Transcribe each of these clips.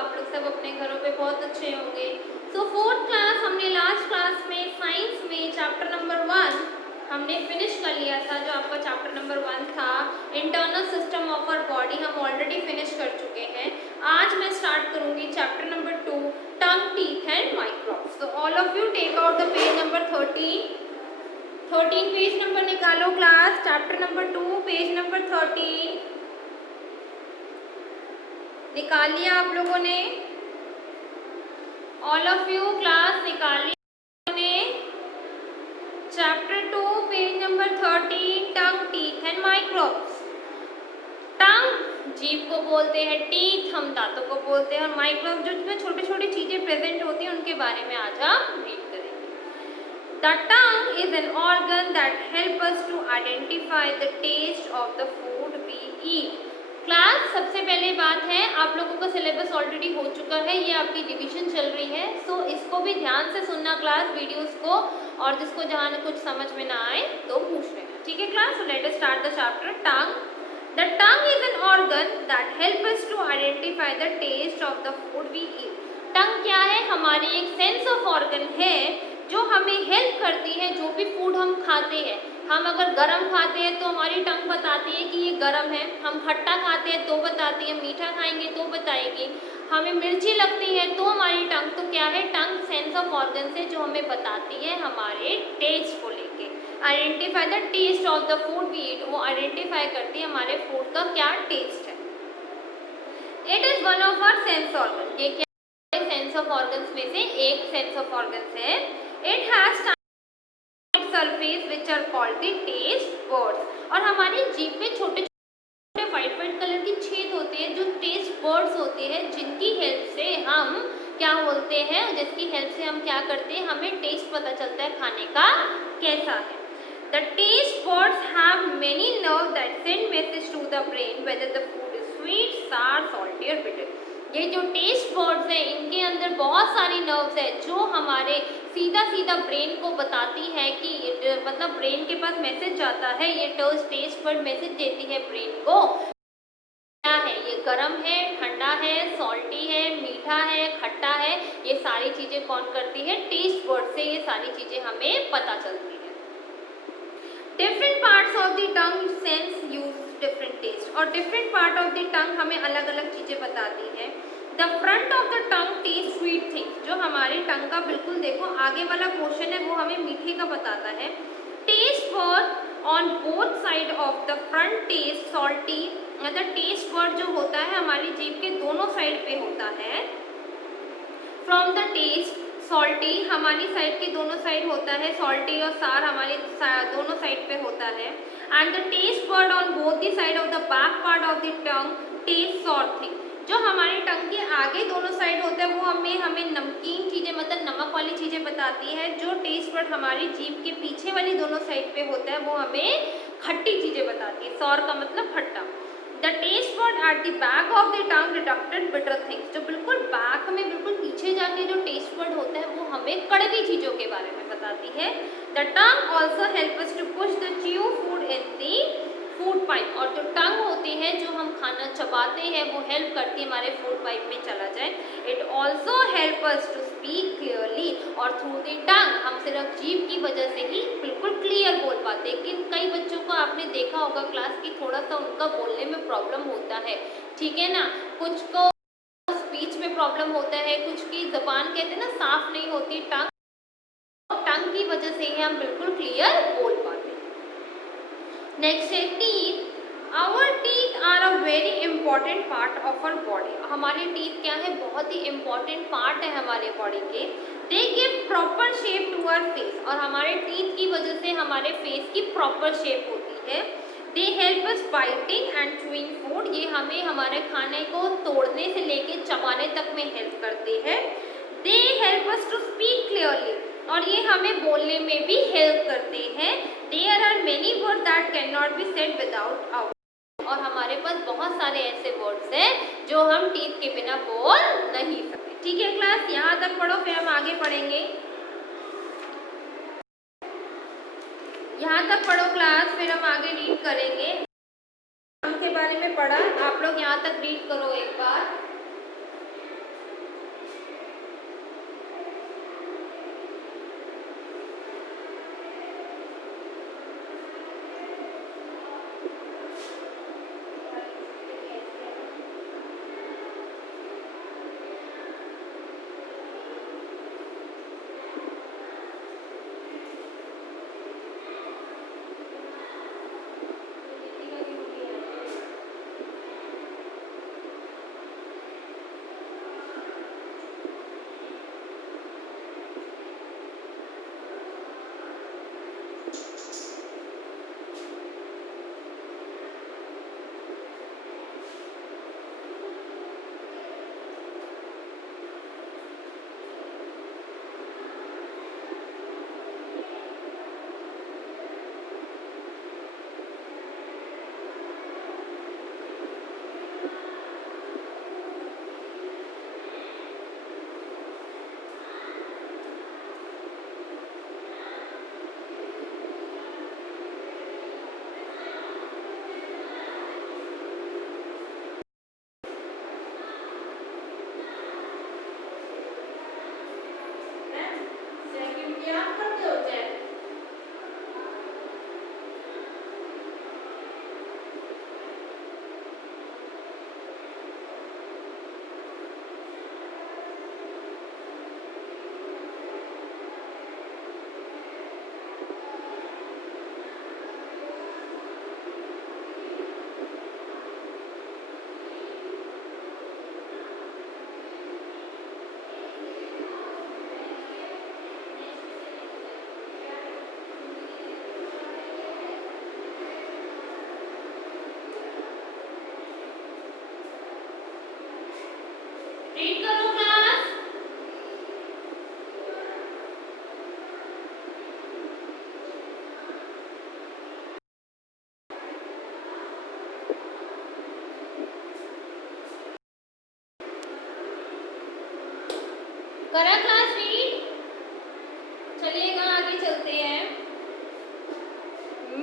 आप लोग सब अपने घरों पे बहुत अच्छे होंगे। सो फोर्थ क्लास हमने लास्ट क्लास में साइंस में चैप्टर नंबर 1 हमने फिनिश कर लिया था, जो आपका चैप्टर नंबर 1 था internal system of our body, हम ऑलरेडी फिनिश कर चुके हैं। आज मैं स्टार्ट करूंगी chapter number 2 tongue, teeth and microbes. So all of you take out the page number 13 page number निकालो class, chapter number 2 page number 13 निकाल लिया आप लोगों ने? ऑल ऑफ यू क्लास निकाल लिया chapter 2 page number 13 tongue, teeth and microbes. Tongue जीभ को बोलते हैं, टीथ हम दांतों को बोलते हैं, और माइक्रोब्स जो इसमें छोटी छोटी चीजें प्रेजेंट होती हैं उनके बारे में आज हम रीड करेंगे। The tongue is an organ that help us to identify the taste of the food we eat. Class सबसे पहले बात है, आप लोगों का सिलेबस ऑलरेडी हो चुका है, ये आपकी रिवीजन चल रही है, सो इसको भी ध्यान से सुनना क्लास वीडियोस को, और जिसको जहाँ कुछ समझ में ना आए तो पूछ लेना, ठीक है class. So let us start the chapter tongue. The tongue is an organ that help us to identify the taste of the food we eat. Tongue क्या है? हमारी एक सेंस ऑफ ऑर्गन है जो हमें हेल्प करती है जो भी फूड हम खाते हैं। हम अगर गरम खाते हैं तो हमारी टंग बताती है कि ये गरम है, हम खट्टा खाते हैं तो बताती है, मीठा खाएंगे तो बताएगी, हमें मिर्ची लगती है तो हमारी टंग, तो क्या है, टंग सेंस ऑफ ऑर्गन से जो हमें बताती है हमारे टेस्ट को लेके। Identify the taste of the food we eat, वो आइडेंटिफाई करती है हमारे फूड का क्या टेस्ट है। It is one of our sense organ, ये क्या सेंस ऑफ ऑर्गन्स में से एक सेंस ऑफ ऑर्गन्स है। It has surface which are called the taste buds, और हमारी जीभ में छोटे छोटे व्हाइट व्हाइट कलर की छेद होते हैं जो टेस्ट बर्ड्स होते हैं, जिनकी हेल्प से हम क्या बोलते हैं, जिसकी हेल्प से हम क्या करते हैं, हमें टेस्ट पता चलता है खाने का कैसा है। The taste buds have many nerve that send message to the brain whether the food is sweet, sour, salty और बिटर। ये जो टेस्ट बर्ड्स हैं इनके अंदर बहुत सारी नर्व्स है जो हमारे सीधा सीधा ब्रेन को बताती है कि मतलब ब्रेन के पास मैसेज जाता है, ये टेस्ट बर्ड मैसेज देती है ब्रेन को क्या है, ये गर्म है, ठंडा है, सॉल्टी है, मीठा है, खट्टा है, ये सारी चीजें कौन करती है, टेस्ट बर्ड से ये सारी चीजें हमें पता चलती है। Different parts of the tongue sense use different taste, और different part of the tongue हमें अलग अलग चीजें बताती है। The front of the tongue taste sweet things, जो हमारे टंग का बिल्कुल देखो आगे वाला पोर्शन है वो हमें मीठे का बताता है। Taste bud on both side of the front taste salty, मतलब टेस्ट बर्ड जो होता है हमारी जीभ के दोनों साइड पे होता है। फ्रॉम द टेस्ट सॉल्टी, हमारी साइड के दोनों साइड होता है, सॉल्टी और सार हमारे दोनों साइड पे होता है। And the taste bud on both the side of the back part of the tongue taste sour thing, जो हमारे टंग के आगे दोनों साइड होता है वो हमें नमकीन चीज़ें मतलब नमक वाली चीज़ें बताती है। जो टेस्ट बर्ड हमारी जीभ के पीछे वाली दोनों साइड पे होता है वो हमें खट्टी चीज़ें बताती है, सॉर का मतलब खट्टा। The taste bird at the back of the tongue deducted bitter things, जो बिल्कुल बैक में बिल्कुल पीछे जाके जो टेस्ट बर्ड होता है वो हमें कड़वी चीज़ों के बारे में बताती है। The tongue also help us to push the chew food in the food pipe, और जो टंग होती है जो हम खाना चबाते हैं वो हेल्प करती है हमारे फूड पाइप में चला जाए। It also help us to speak clearly, और थ्रू द टंग हम सिर्फ जीभ की वजह से ही बिल्कुल क्लियर बोल पाते हैं। लेकिन कई बच्चों को आपने देखा होगा क्लास की थोड़ा सा उनका बोलने में प्रॉब्लम होता है, ठीक है ना, कुछ को स्पीच में प्रॉब्लम होता है, कुछ की जबान कहते हैं ना साफ नहीं होती, टंग की वजह से ही हम बिल्कुल क्लियर बोल पाते हैं। नेक्स्ट है teeth. Our teeth are a very important part of our body, हमारे टीथ क्या है, बहुत ही इंपॉर्टेंट पार्ट है हमारे बॉडी के। They give proper shape to our face, और हमारे टीथ की वजह से हमारे फेस की प्रॉपर शेप होती है। They help us biting and chewing food, ये हमें हमारे खाने को तोड़ने से लेके चबाने तक में हेल्प करते हैं। They help us to speak clearly, और ये हमें बोलने में भी हेल्प करते हैं। There are many word that can not be said without our, और हमारे पास बहुत सारे ऐसे वर्ड्स हैं जो हम टीथ के बिना बोल नहीं सकते। ठीक है क्लास, यहाँ तक पढ़ो फिर हम आगे पढ़ेंगे। यहाँ तक पढ़ो क्लास, फिर हम आगे रीड करेंगे। के बारे में पढ़ा, आप लोग यहाँ तक रीड करो एक बार। स्टार्ट करते हो चैट। रीड करो क्लास। करा क्लास रीड। चलिएगा आगे चलते हैं।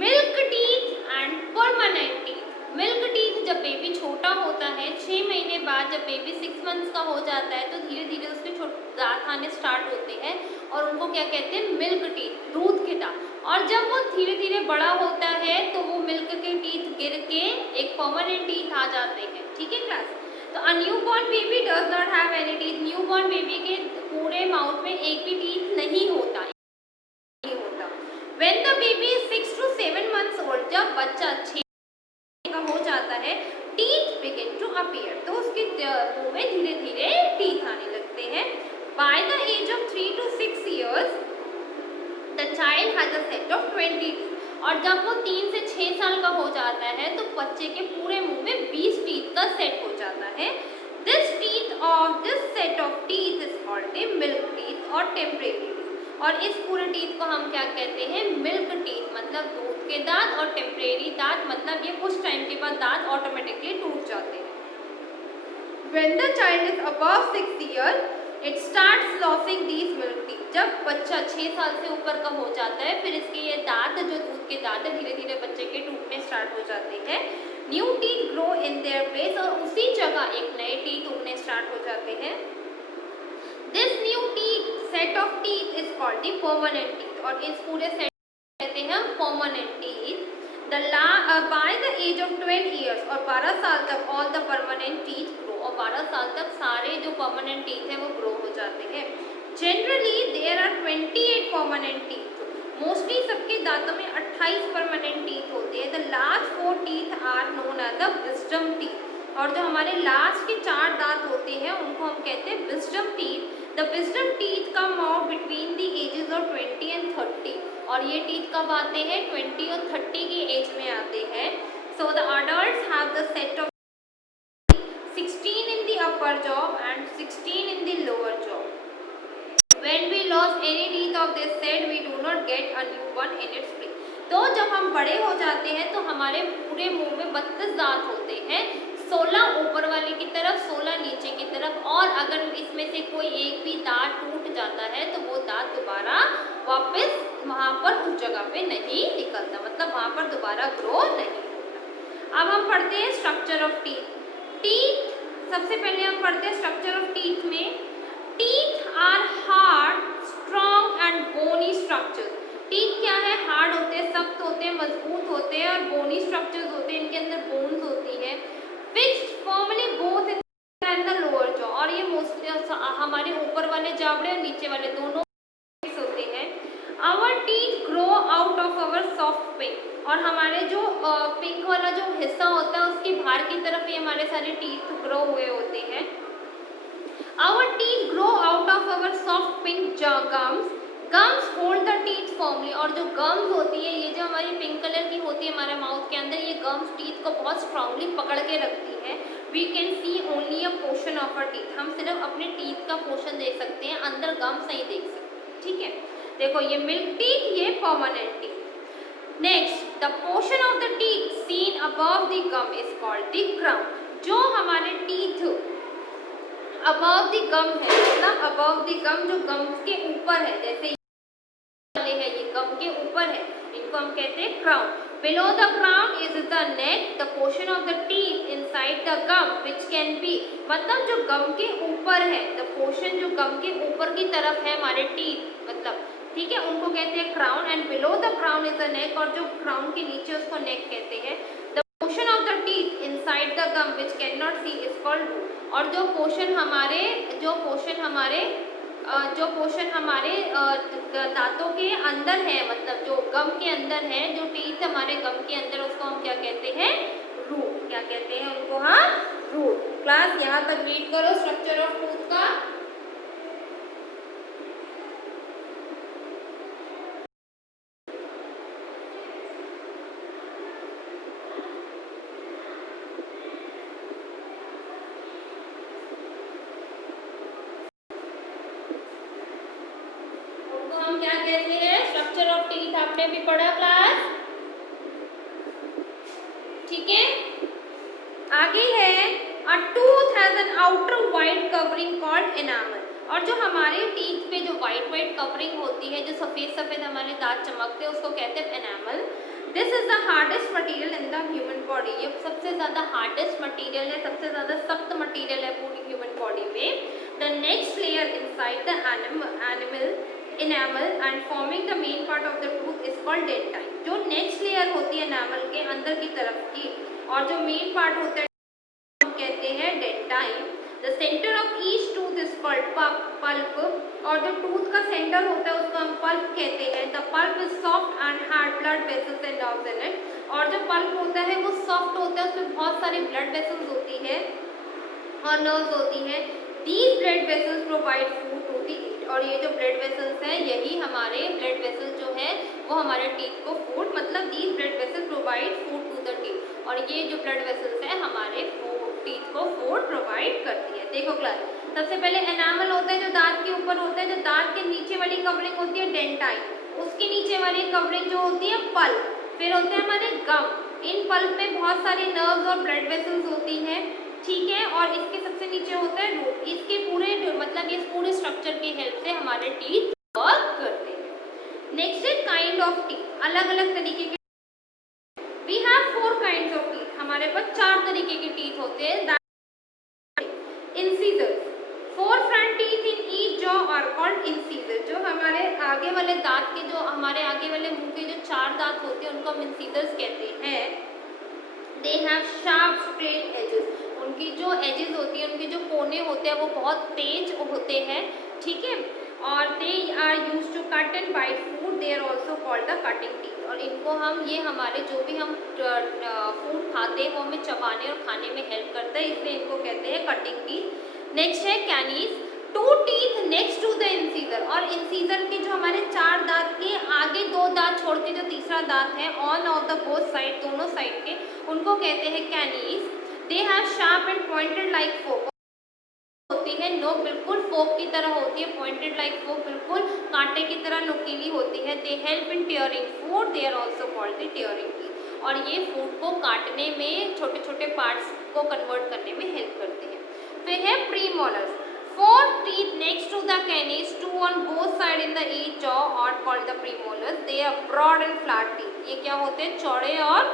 Milk teeth and permanent teeth. Milk teeth जब बेबी छोटा होता है, 6 महीने बाद जब बेबी 6 मंथ्स का हो जाता है तो धीरे धीरे उसके दांत आने स्टार्ट होते हैं और उनको क्या कहते हैं, मिल्क टीथ, दूध के दांत। और जब वो धीरे धीरे बड़ा होता है तो वो मिल्क के टीथ गिर के एक परमानेंट टीथ आ जाते हैं। ठीक है क्लास। तो a new born baby does not have any teeth. New born baby के पूरे माउथ में एक भी टीथ नहीं होता। When the baby is 6 to 7 months old, जब बच्चा 6 का हो जाता है, teeth begin to appear, तो उसके मुंह में धीरे धीरे टीथ आने लगते हैं। By the age of 3 to 6 years, the child has a set of 20 teeth, और जब वो 3 से 6 साल का हो जाता है तो बच्चे के पूरे मुंह में 20 टीथ का सेट हो जाता है। This set of teeth is called a milk teeth or temporary। और इस पूरे टीथ को हम क्या कहते हैं, मिल्क टीथ, मतलब दूध के दांत, और टेम्परेरी दांत मतलब ये कुछ टाइम के बाद दांत ऑटोमेटिकली टूट जाते हैं। When the child is above 6 years, it starts losing these milk teeth। जब बच्चा 6 साल से ऊपर का हो जाता है फिर इसके ये दांत, जो दूध के दांत है, धीरे धीरे बच्चे के टूटने स्टार्ट हो जाते हैं। New teeth grow in their place, और उसी जगह एक नए टीथ उगने स्टार्ट हो जाते हैं। This new teeth set of teeth is called the permanent teeth, और इस पूरे सेट कहते हैं permanent teeth। By the age of 12 years, और 12 साल तक all the permanent teeth grow, और 12 साल तक सारे जो permanent teeth है वो grow हो जाते हैं। Generally there are 28 permanent teeth। Mostly सबके दांतों में 28 परमानेंट टीथ होते हैं। The last 4 teeth are known as the wisdom teeth, और जो हमारे लास्ट के 4 दांत होते हैं उनको हम कहते हैं wisdom teeth. The wisdom teeth come out between the ages of 20 and 30, और ये टीथ कब आते हैं, 20 और 30 की एज में आते हैं। So the adults have the set of 16 in the upper jaw and 16 in the lower jaw. When we lose any teeth of this set, we do not get a new one in its place। तो जब हम बड़े हो जाते हैं तो हमारे पूरे मुंह में 32 दांत होते हैं, 16 ऊपर वाले की तरफ, 16 नीचे की तरफ, और अगर इसमें से कोई एक भी दांत टूट जाता है तो वो दांत दोबारा वापस वहाँ पर उस जगह पे नहीं निकलता, मतलब वहाँ पर दोबारा ग्रो नहीं होता। अब हम पढ़ते हैं स्ट्रक्चर ऑफ टीथ। सबसे पहले हम पढ़ते हैं स्ट्रक्चर ऑफ टीथ में। Teeth are hard, strong and bony structure. Teeth क्या है, हार्ड होते हैं, सख्त होते हैं, मजबूत होते हैं, और बोनी स्ट्रक्चर्स होते हैं, इनके अंदर बोन्स होती है। Fixed formally both in and the lower jaw, और ये मोस्टली हमारे ऊपर वाले जावड़े और नीचे वाले दोनों फिक्स होते हैं। Our teeth grow out of our soft pink, और हमारे जो पिंक वाला जो हिस्सा होता है उसके बाहर की तरफ ये हमारे सारे टीथ ग्रो हुए होते हैं। Our teeth grow out of our soft pink gums. Gums hold the teeth firmly, और जो gums होती है, ये जो हमारी पिंक कलर की होती है हमारे माउथ के अंदर, ये gums टीथ को बहुत स्ट्रांगली पकड़ के रखती है। We can see only a portion of our teeth। हम सिर्फ अपने टीथ का पोर्शन देख सकते हैं, अंदर gums नहीं देख सकते। ठीक है, देखो ये मिल्क टीथ, ये permanent teeth. Next, the portion of the teeth seen above the gum is called the crown. जो हमारे टीथ अबव द गम है, मतलब अबव द गम जो गम्स के ऊपर है, जैसे वाले है ये गम के ऊपर है, इनको हम कहते हैं crown. Below the crown is the neck, the portion of the teeth inside the gum which can be, मतलब जो गम के ऊपर है, द पोर्शन जो गम के ऊपर की तरफ है हमारे टीथ, मतलब ठीक है, उनको कहते हैं crown, and below the crown is the neck, और जो क्राउन के नीचे उसको नेक कहते हैं। The portion of the teeth inside the gum which can not see is called root, और जो पोर्शन हमारे दांतों के अंदर है, मतलब जो गम के अंदर है, जो टीथ हमारे गम के अंदर, उसको हम क्या कहते हैं, रूट। क्या कहते हैं उनको, हाँ, रूट। क्लास यहाँ तक रीड करो स्ट्रक्चर ऑफ टूथ का। हम क्या कहते हैं, स्ट्रक्चर ऑफ टीथ आपने भी पढ़ा क्लास, ठीक है। आगे है अ tooth has an outer white covering called enamel, और जो हमारे टीथ पे जो वाइट कवरिंग होती है, जो सफेद हमारे दांत चमकते हैं, उसको कहते हैं enamel. This is the hardest material in the human body, ये सबसे ज़्यादा हार्डेस्ट मटेरियल है, सबसे ज़्यादा सख्त मटेरियल है पूरी ह्यूमन बॉडी में। The next layer inside the animal enamel and forming the main part of the tooth is called dentine। जो नेक्स्ट लेयर होती है एनामल के अंदर की तरफ की, और जो मेन पार्ट होता है हम कहते हैं dentine. The centre of each tooth is called pulp, और जो टूथ का सेंटर होता है उसको हम पल्प कहते हैं। The pulp is soft and hard blood vessels and nerves in it, और जो पल्प होता है वो सॉफ्ट होता है, उसमें बहुत सारी ब्लड वेसल्स होती है और नर्व्स होती है। These blood vessels provide food to the teeth, और ये जो ब्लड वेसल्स हैं, यही हमारे ब्लड वेसल्स जो है वो हमारे टीथ को फूड, मतलब these blood vessels provide food to the teeth, और ये जो ब्लड वेसल्स है हमारे टीथ को फूड प्रोवाइड करती है। देखो क्लास, सबसे पहले एनामल होता है जो दांत के ऊपर होता है, जो दांत के नीचे वाली कवरिंग होती है डेंटाइन, उसके नीचे वाली कवरिंग जो होती है पल्प, फिर होते हैं हमारे गम। इन पल्प में बहुत सारी नर्व्स और ब्लड वेसल्स होती हैं, ठीक है, और इसके सबसे नीचे होता है रूट। इसके पूरे मतलब इस पूरे स्ट्रक्चर की हेल्प से हमारे टीथ वर्क करते हैं। नेक्स्ट है काइंड ऑफ टीथ, अलग अलग तरीके के। We have 4 kinds of teeth, हमारे पास 4 तरीके के टीथ होते हैं। Incisors, 4 front teeth in each jaw are called incisor, जो हमारे आगे वाले दांत के, जो हमारे आगे वाले मुंह के जो 4 दांत होते हैं उनको हम इंसीजर्स कहते हैं। They have sharp straight edges, उनकी जो एजेस होती है, उनके जो कोने होते हैं वो बहुत तेज होते हैं, ठीक है, और they are use to cut and bite food, they are also called the cutting teeth, और इनको हम, ये हमारे जो भी हम फूड खाते हैं वो हमें चबाने और खाने में हेल्प करता है, इसलिए इनको कहते हैं कटिंग टीथ। नेक्स्ट है canines, 2 teeth next to the incisor, और इंसीजर के जो हमारे 4 दांत के आगे 2 दांत छोड़ के जो तीसरा दांत है on of the both side, दोनों साइड के, उनको कहते हैं canines. They have sharp and pointed like fork, होती है नोक बिल्कुल फोक की तरह होती है, पॉइंटेड लाइक फोक बिल्कुल कांटे की तरह नुकीली होती है। They help in tearing food, they are also called the tearing teeth, और ये फूड को काटने में, छोटे छोटे पार्ट्स को कन्वर्ट करने में हेल्प करती है। फिर है premolars, 4 teeth next to the canines, 2 on both side in the each jaw are called the premolars. They are broad and flat teeth. ये क्या होते हैं, चौड़े और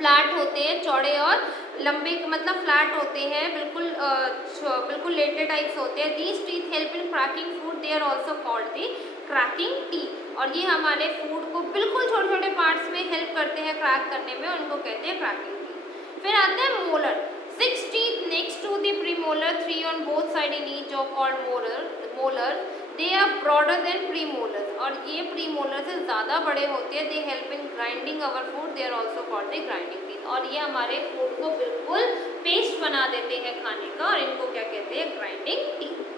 फ्लैट होते हैं, चौड़े और लंबे, मतलब फ्लैट होते हैं, बिल्कुल लेटे टाइप्स होते हैं। These teeth help in cracking food. They are also called the cracking teeth. और ये हमारे फूड को बिल्कुल छोटे छोटे पार्ट्स में हेल्प करते हैं क्रैक करने में, उनको कहते हैं क्रैकिंग टीथ। फिर आते हैं molar, 6 teeth next to the premolar, 3 on both side in each jaw called molar. They are broader than premolars, और ये premolar से ज़्यादा बड़े होते हैं। They help in grinding our food. They are also called the grinding teeth, और ये हमारे फूड को बिल्कुल पेस्ट बना देते हैं खाने का, और इनको क्या कहते हैं, grinding teeth.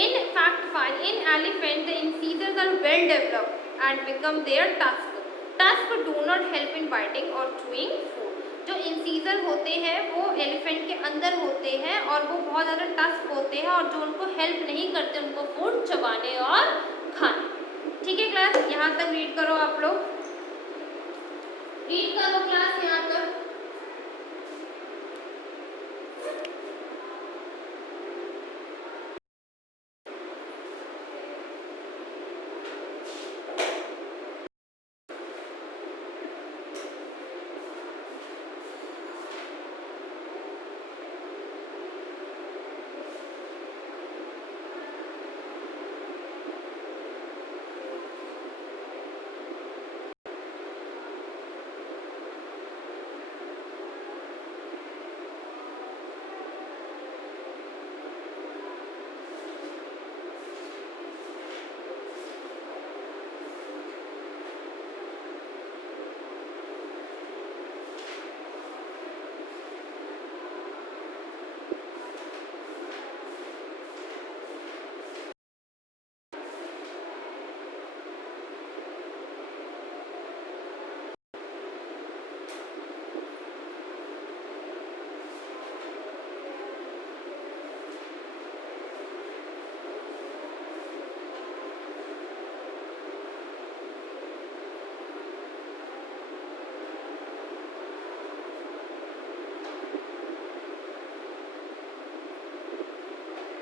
In fact, in elephant the incisors are well developed and become their tusk. Tusk do not help in biting or chewing food. जो इंसीजर होते हैं वो एलिफेंट के अंदर होते हैं, और वो बहुत ज़्यादा टस्क होते हैं, और जो उनको हेल्प नहीं करते उनको फूड चबाने और खाने। ठीक है क्लास, यहाँ तक रीड करो, आप लोग रीड करो क्लास यहाँ तक।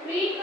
read